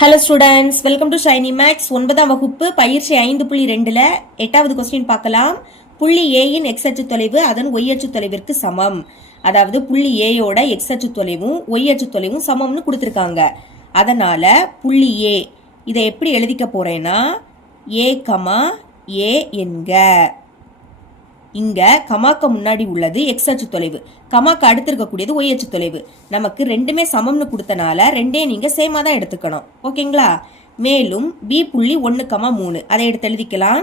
Hello students welcome to Shiny Max ஒன்பதாம் வகுப்பு பயிற்சி ஐந்து புள்ளி ரெண்டில் எட்டாவது கொஸ்டின் பார்க்கலாம். புள்ளி ஏயின் எக்ஸ் அச்சு தொலைவு அதன் ஒய் அச்சு தொலைவிற்கு சமம். அதாவது புள்ளி ஏயோட எக்ஸ் அச்சு தொலைவும் ஒய் அச்சு தொலைவும் சமம்னு கொடுத்துருக்காங்க. அதனால் புள்ளி ஏ இதை எப்படி எழுதிக்க போகிறேன்னா ஏ கமா ஏ என்க. இங்க கமாக்கு முன்னாடி உள்ளது எக்ஸ் அச்சு தொலைவு. கமாக்கு அடுத்து இருக்கக்கூடியது ஒய் அச்சு தொலைவு. நமக்கு ரெண்டுமே சமம்னு கொடுத்தனால ரெண்டே நீங்க சேமா தான் எடுத்துக்கணும். ஓகேங்களா? மேலும் பி புள்ளி ஒன்று கமா மூணு. அதை எடுத்து எழுதிக்கலாம்.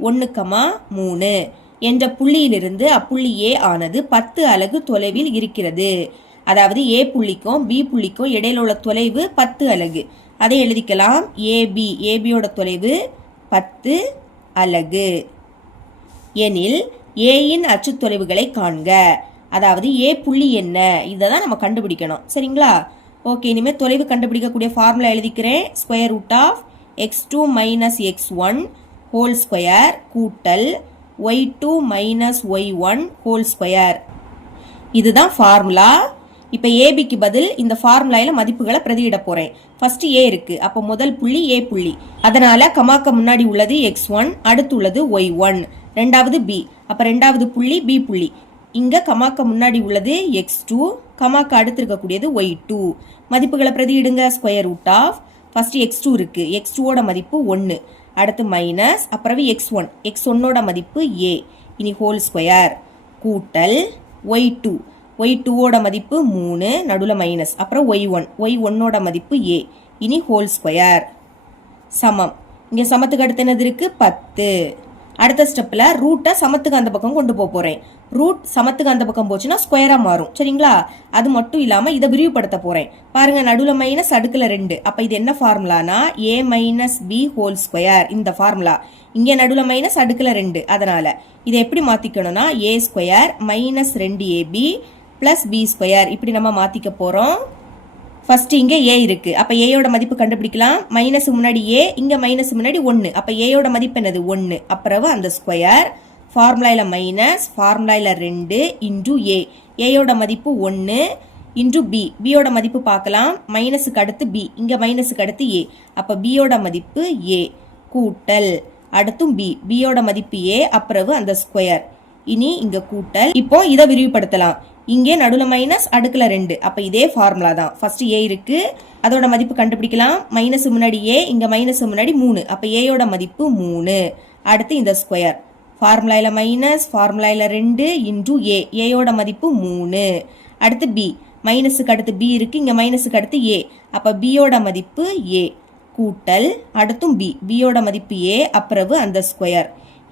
ஒன்று கமா மூணு என்ற புள்ளியிலிருந்து அப்புள்ளி ஏ ஆனது பத்து அலகு தொலைவில் இருக்கிறது. அதாவது ஏ புள்ளிக்கும் பி புள்ளிக்கும் இடையில உள்ள தொலைவு பத்து அலகு. அதை எழுதிக்கலாம். ஏபி ஏபியோட தொலைவு பத்து அலகு. எனில் ஏயின் அச்சு தொலைவுகளை காண்க. அதாவது ஏ புள்ளி என்ன? இதை தான் நம்ம கண்டுபிடிக்கணும். சரிங்களா? ஓகே இனிமேல் தொலைவு கண்டுபிடிக்கக்கூடிய ஃபார்முலா எழுதிக்கிறேன். Square root of X two minus X one whole square கூட்டல் Y two minus Y one whole square இதுதான் ஃபார்முலா இப்போ ஏபிக்கு பதில் இந்த ஃபார்முலாயில் மதிப்புகளை பிரதியிட போகிறேன் ஃபர்ஸ்ட் ஏ இருக்கு. அப்போ முதல் புள்ளி ஏ புள்ளி. அதனால கமாக்க முன்னாடி உள்ளது எக்ஸ் ஒன் அடுத்து உள்ளது ஒய் ஒன் ரெண்டாவது பி அப்போ ரெண்டாவது புள்ளி பி புள்ளி. இங்கே கமாக்க முன்னாடி உள்ளது எக்ஸ் டூ கமாக்க அடுத்து இருக்கக்கூடியது ஒய் டூ மதிப்புகளை பிரதியிடுங்க square root of first x two இருக்குது எக்ஸ் டூவோட மதிப்பு ஒன்று அடுத்து மைனஸ் அப்புறவு எக்ஸ் ஒன் எக்ஸ் ஒன்னோட மதிப்பு ஏ இனி ஹோல் ஸ்கொயர் கூட்டல் ஒய் டூ ஒய் டூவோட மதிப்பு மூணு நடுவில் மைனஸ் அப்புறம் ஒய் ஒன் ஒய் ஒன்னோட மதிப்பு ஏ இனி ஹோல் ஸ்கொயர் சமம். இங்கே சமத்துக்கு அடுத்து என்னது இருக்குது பத்து. அடுத்த ஸ்டெப்பில் ரூட்டை சமத்துக்கு அந்த பக்கம் கொண்டு போக போகிறேன் ரூட் சமத்துக்கு அந்த பக்கம் போச்சுன்னா ஸ்கொயராக மாறும். சரிங்களா? அது மட்டும் இல்லாமல் இதை விரிவுபடுத்த போகிறேன் பாருங்கள் நடுவில் மைனஸ் அடுக்கில் ரெண்டு. அப்போ இது என்ன ஃபார்முலானா A minus B whole square இந்த ஃபார்முலா இங்கே நடுவில் மைனஸ் அடுக்கில் ரெண்டு. அதனால் இதை எப்படி மாற்றிக்கணும்னா ஏ ஸ்கொயர் மைனஸ் ரெண்டு ஏபி ப்ளஸ் பி ஸ்கொயர் இப்படி நம்ம மாற்றிக்க போகிறோம் ஃபஸ்ட்டு இங்கே ஏ இருக்குது அப்போ ஏயோட மதிப்பு கண்டுபிடிக்கலாம். மைனஸ் முன்னாடி ஏ இங்கே மைனஸ் முன்னாடி ஒன்று அப்போ ஏயோட மதிப்பு என்னது? ஒன்று அப்புறவு அந்த ஸ்கொயர் ஃபார்முலாயில் மைனஸ் ஃபார்முலாயில் ரெண்டு இன்டூ ஏ ஏயோட மதிப்பு ஒன்று இன்டூ பி பியோட மதிப்பு பார்க்கலாம். மைனஸுக்கு அடுத்து பி இங்கே மைனஸுக்கு அடுத்து ஏ அப்போ பியோட மதிப்பு ஏ கூட்டல். அடுத்தும் பி பியோட மதிப்பு ஏ அப்புறவு அந்த ஸ்கொயர் இனி இங்கே கூட்டல். இப்போ இதை விரிவுபடுத்தலாம். இங்கே நடுவில் மைனஸ் அடுக்கில் ரெண்டு. அப்போ இதே ஃபார்முலா தான். ஃபஸ்ட்டு ஏ இருக்குது அதோட மதிப்பு கண்டுபிடிக்கலாம். மைனஸ் முன்னாடி ஏ இங்கே மைனஸ் முன்னாடி மூணு. அப்போ ஏயோட மதிப்பு மூணு. அடுத்து இந்த ஸ்கொயர் ஃபார்முலாயில் மைனஸ் ஃபார்முலாயில் ரெண்டு இன்டூ ஏ ஏயோட மதிப்பு மூணு. அடுத்து பி மைனஸுக்கு அடுத்து பி இருக்குது இங்கே மைனஸுக்கு அடுத்து ஏ அப்போ பியோட மதிப்பு ஏ கூட்டல் அடுத்தும் பி பியோட மதிப்பு ஏ அப்புறவு அந்த ஸ்கொயர்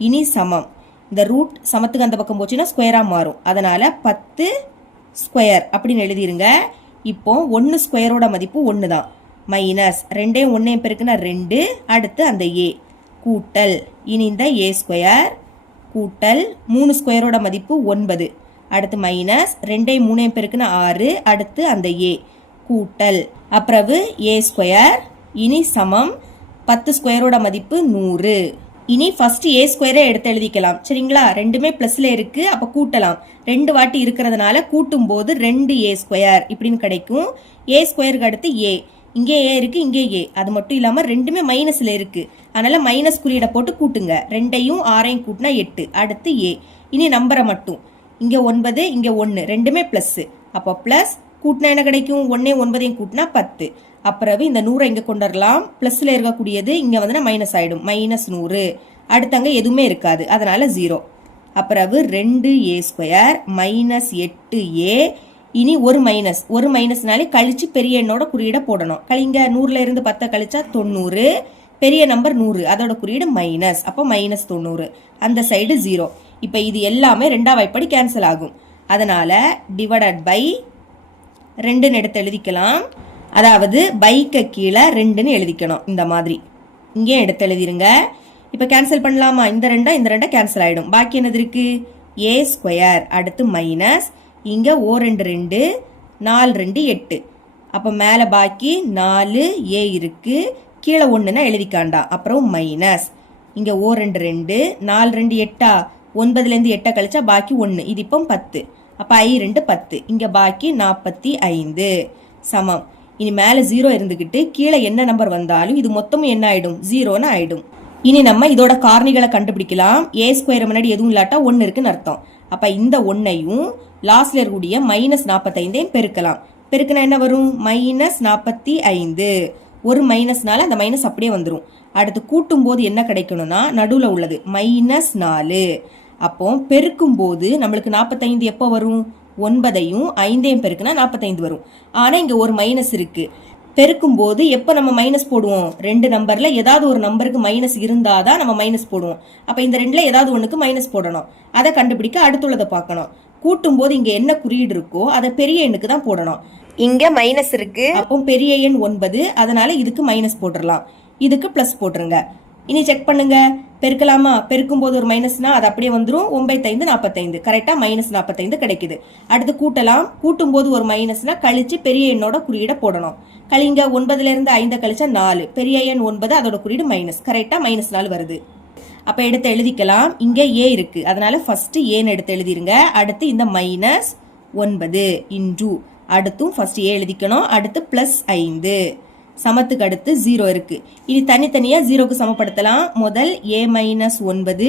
இனி சமம். இந்த ரூட் சமத்துக்கு அந்த பக்கம் போச்சுன்னா ஸ்கொயராக மாறும். அதனால் பத்து ஸ்கொயர் அப்படின்னு எழுதிருங்க. இப்போ ஒன்று ஸ்கொயரோட மதிப்பு ஒன்று தான் மைனஸ் ரெண்டையும் ஒன்றையும் பெருக்குன்னா ரெண்டு அடுத்து அந்த ஏ கூட்டல். இனி இந்த ஏ ஸ்கொயர் கூட்டல். மூணு ஸ்கொயரோட மதிப்பு ஒன்பது. அடுத்து மைனஸ் ரெண்டையும் மூணையும் பெருக்குன்னா ஆறு அடுத்து அந்த ஏ கூட்டல். அப்புறவு ஏ ஸ்கொயர் இனி சமம். பத்து ஸ்கொயரோட மதிப்பு நூறு. இனி ஃபர்ஸ்ட் ஏ ஸ்கொயரை எடுத்து எழுதிக்கலாம். சரிங்களா? ரெண்டுமே பிளஸ்ல இருக்கு. அப்போ கூட்டலாம். ரெண்டு வாட்டி இருக்கிறதுனால கூட்டும் போது ரெண்டு ஏ ஸ்கொயர் இப்படின்னு கிடைக்கும். ஏ ஸ்கொயருக்கு அடுத்து ஏ இங்கே ஏ இருக்கு இங்கே ஏ அது மட்டும் இல்லாமல் ரெண்டுமே மைனஸ்ல இருக்கு. அதனால மைனஸ் குறியீடை போட்டு கூட்டுங்க. ரெண்டையும் ஆறையும் கூட்டினா எட்டு. அடுத்து ஏ இனி நம்பரை மட்டும். இங்கே ஒன்பது இங்கே ஒன்று ரெண்டுமே ப்ளஸ்ஸு அப்போ ப்ளஸ் கூட்டினா என்ன கிடைக்கும்? ஒன்னே ஒன்பதையும் கூட்டினா பத்து. அப்புறவு இந்த நூறை இங்கே கொண்டு வரலாம் ப்ளஸில் இருக்கக்கூடியது இங்கே வந்து மைனஸ் ஆகிடும் மைனஸ் நூறு. அடுத்தங்க எதுவுமே இருக்காது. அதனால் ஜீரோ அப்புறவு ரெண்டு ஏ ஸ்கொயர் மைனஸ் எட்டு ஏ இனி ஒரு மைனஸ் ஒரு மைனஸ்னாலே கழித்து பெரிய எண்ணோட குறியீடை போடணும். கழிங்க நூறில் இருந்து பத்தை கழிச்சா தொண்ணூறு. பெரிய நம்பர் நூறு. அதோட குறியீடு மைனஸ் அப்போ மைனஸ் தொண்ணூறு. அந்த சைடு ஜீரோ இப்போ இது எல்லாமே ரெண்டாம் வாய்ப்படி கேன்சல் ஆகும். அதனால் டிவைடட் பை ரெண்டுன்னு எடுத்து எழுதிக்கலாம். அதாவது பைக்கை கீழே ரெண்டுன்னு எழுதிக்கணும் இந்த மாதிரி. இங்கேயும் எடுத்து எழுதிருங்க. இப்போ கேன்சல் பண்ணலாமா? இந்த ரெண்டா இந்த ரெண்டா கேன்சல் ஆகிடும் பாக்கி என்னது இருக்குது ஏ ஸ்கொயர் அடுத்து மைனஸ் இங்கே ஓ ரெண்டு ரெண்டு நாலு ரெண்டு எட்டு. அப்போ மேலே பாக்கி நாலு ஏ இருக்குது கீழே ஒன்றுனா எழுதிக்காண்டா. அப்புறம் மைனஸ் இங்கே ஓ ரெண்டு ரெண்டு நாலு ரெண்டு எட்டா? ஒன்பதுலேருந்து எட்டை கழிச்சா பாக்கி ஒன்று இது இப்போ பத்து. அப்போ ஐ ரெண்டு பத்து. இங்கே பாக்கி நாற்பத்தி ஐந்து. சமம். இனி மேலே ஜீரோ இருந்துக்கிட்டு கீழே என்ன நம்பர் வந்தாலும் இது மொத்தமும் என்ன ஆயிடும்? ஜீரோன்னு ஆயிடும். இனி நம்ம இதோட காரணிகளை கண்டுபிடிக்கலாம். ஏ ஸ்கொயர் முன்னாடி எதுவும் இல்லாட்டா ஒன்று இருக்குன்னு அர்த்தம். அப்போ இந்த ஒன்றையும் லாஸ்ட்ல இருக்கக்கூடிய மைனஸ் நாற்பத்தைந்தையும் பெருக்கலாம். பெருக்கினா என்ன வரும்? மைனஸ் நாற்பத்தி ஐந்து ஒரு மைனஸ்னால அந்த மைனஸ் அப்படியே வந்துடும் அடுத்து கூட்டும் போது என்ன கிடைக்கணும்னா நடுவில் உள்ளது. மைனஸ் நாலு. அப்போ பெருக்கும் போது நம்மளுக்கு நாற்பத்தைந்து எப்போ வரும்? ஒன்பதையும் ஐந்தையும் பெருக்குனா நாற்பத்தைந்து வரும். ஆனால் இங்கே ஒரு மைனஸ் இருக்கு. பெருக்கும் போது எப்போ நம்ம மைனஸ் போடுவோம்? ரெண்டு நம்பர்ல ஏதாவது ஒரு நம்பருக்கு மைனஸ் இருந்தாதான் நம்ம மைனஸ் போடுவோம். அப்போ இந்த ரெண்டுல ஏதாவது ஒன்றுக்கு மைனஸ் போடணும். அதை கண்டுபிடிக்க அடுத்துள்ளதை பார்க்கணும். கூட்டும் போது இங்க என்ன குறியீடு இருக்கோ அதை பெரிய எண்ணுக்கு தான் போடணும். இங்க மைனஸ் இருக்கு. அப்போ பெரிய எண் ஒன்பது அதனால இதுக்கு மைனஸ் போட்டுடலாம் இதுக்கு ப்ளஸ் போட்டுருங்க. இனி செக் பண்ணுங்க. பெருக்கலாமா? பெருக்கும் போது ஒரு மைனஸ்னா அது அப்படியே வந்துடும் ஒன்பத்தைந்து நாற்பத்தைந்து கரெக்டாக மைனஸ் நாற்பத்தைந்து கிடைக்குது. அடுத்து கூட்டலாம். கூட்டும் போது ஒரு மைனஸ்னா கழிச்சு பெரிய எண்ணோட குறியீடை போடணும். கழிங்க ஒன்பதுலேருந்து ஐந்தை கழிச்சா நாலு. பெரிய எண் ஒன்பது அதோட குறியீடு மைனஸ் கரெக்டாக மைனஸ் நாலு வருது. அப்போ எடுத்து எழுதிக்கலாம். இங்கே ஏ இருக்கு. அதனால ஃபஸ்ட்டு ஏன்னு எடுத்து எழுதிருங்க. அடுத்து இந்த மைனஸ் ஒன்பது இன்டூ அடுத்தும் ஃபஸ்ட்டு ஏ எழுதிக்கணும். அடுத்து ப்ளஸ் ஐந்து. சமத்துக்கு அடுத்து ஜீரோ இருக்குது இனி தனித்தனியாக ஜீரோக்கு சமப்படுத்தலாம். முதல் ஏ மைனஸ் ஒன்பது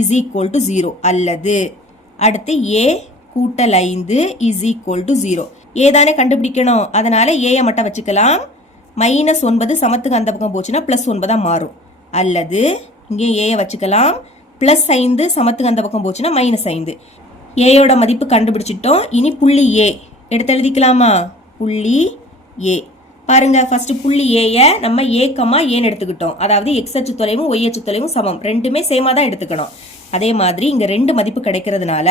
இஸ் ஈக்குவல் டு ஜீரோ அல்லது அடுத்து ஏ கூட்டல் ஐந்து is equal to zero a தானே கண்டுபிடிக்கணும். அதனால் ஏயை மட்டும் வச்சுக்கலாம். மைனஸ் ஒன்பது சமத்துக்கு அந்த பக்கம் போச்சுன்னா ப்ளஸ் ஒன்பதாக மாறும். அல்லது இங்கே ஏயை வச்சுக்கலாம். ப்ளஸ் ஐந்து சமத்துக்கு அந்த பக்கம் போச்சுன்னா மைனஸ் ஐந்து. ஏயோட மதிப்பு கண்டுபிடிச்சிட்டோம். இனி புள்ளி ஏ எடுத்து எழுதிக்கலாமா? புள்ளி ஏ பாருங்க ஃபர்ஸ்ட் புள்ளி ஏயை நம்ம ஏக்கமா ஏன்னு எடுத்துக்கிட்டோம். அதாவது எக்ஸ் அச்சு தொலைவும் ஒய் அச்சு தொலைவும் சமம். ரெண்டுமே சேமா தான் எடுத்துக்கணும். அதே மாதிரி இங்க ரெண்டு மதிப்பு கிடைக்கிறதுனால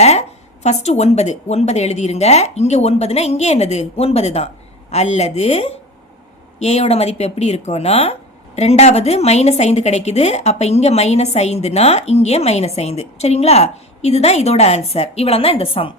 ஃபர்ஸ்ட் ஒன்பது. ஒன்பது எழுதிருங்க. இங்க ஒன்பதுனா இங்கே என்னது? ஒன்பது தான். அல்லது ஏயோட மதிப்பு எப்படி இருக்கும்னா ரெண்டாவது மைனஸ் ஐந்து கிடைக்குது. அப்போ இங்கே மைனஸ் ஐந்துனா இங்கே மைனஸ் ஐந்து. சரிங்களா? இதுதான் இதோட ஆன்சர் இவ்வளோ தான் இந்த சம்